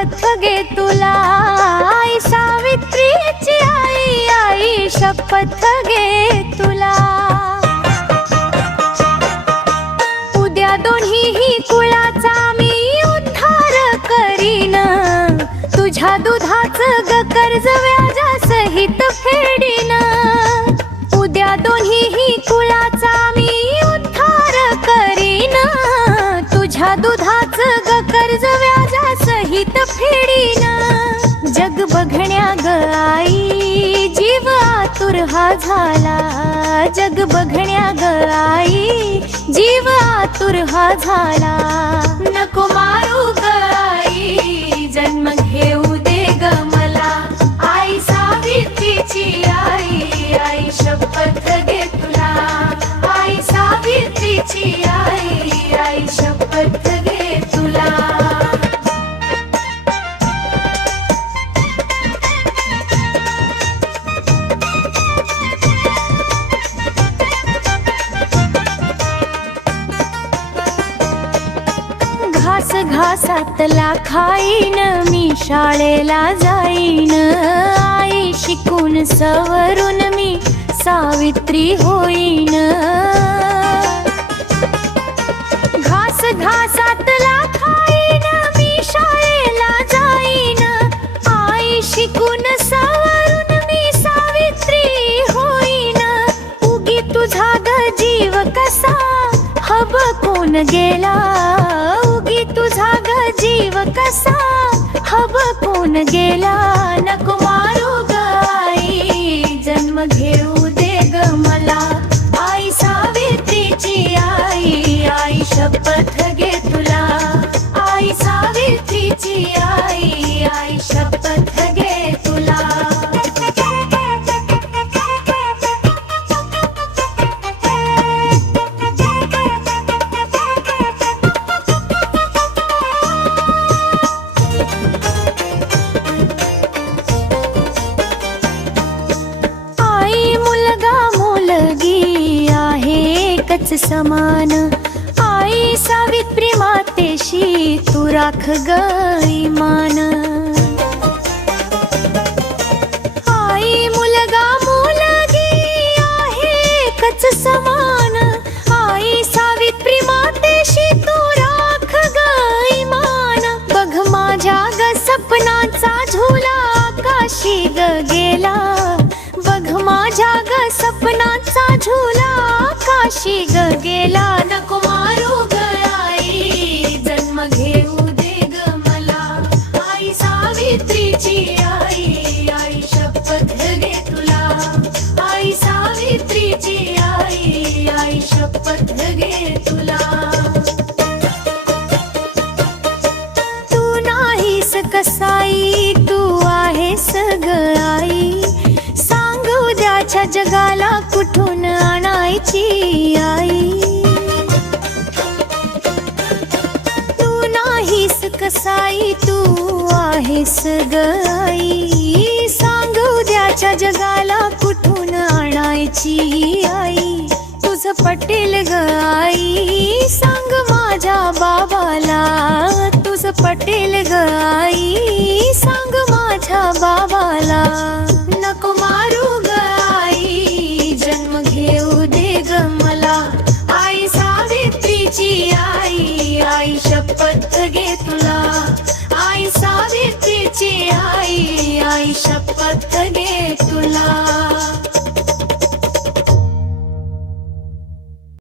शपथ घे तुला. आई सावित्रीची आई आई शपथ घे तुला. उद्या दोन्हीही कुळाचा मी उद्धार करीन. तुझ्या दुधाचं ग कर्ज व्याजा सहित फेडीन. उद्या दोन्हीही कुळाचा मी उद्धार करीन. तुझ्या दुधाचं व्याजासहित फेडीन. जग बघण्या ग आई जीव आतुर हा झाला. जग बघण्या ग आई जीव आतुर हा झाला. नको मारू ग आई जन्म घेऊ दे ग मला. आई सावित्रीची आई आई शपथ घे तुला. आई सावित्रीची आई आई शपथ घास घासातला खाईन मी शाळेला जाईन. आई शिकून सवरून मी सावित्री होईन. घास घासातला खाईन मी शाळेला जाईन. आई शिकून सवरून मी सावित्री होईन. उगी तुझा ग जीव कसा? हब कोण गेला? उगी तुझा ग जीव कसा? हब कोण गेला? नको मारू गाई जन्म घेऊ समान. आई सावित्री मातेशी तू राख गई मान. आई मुलगा मुलगी आहे एकच समान. आई सावित्री मातेशी तू राख गई मान. बघ माझ्या ग सपनाचा झुला आकाशी ग गेला. बघ माझ्या ग सपनाचा झुला आकाशी ग गेला नको मारू ग आई. जन्म घेऊ दे ग मला. आई सावित्रीची आई. आई शपथ घे तुला. आई सावित्रीची आई. आई शपथ घे तुला. तू नाहीस कसाई. तू आहे सगळाई आई. द्याच्या जगाला कुठून आणायची आई. तू नाहीस कसाई तू आहेस गाई. सांग उद्याच्या जगाला कुठून आणायची आई? तुझ पटेल ग आई. सांग माझ्या बाबाला. शपथ घे तुला.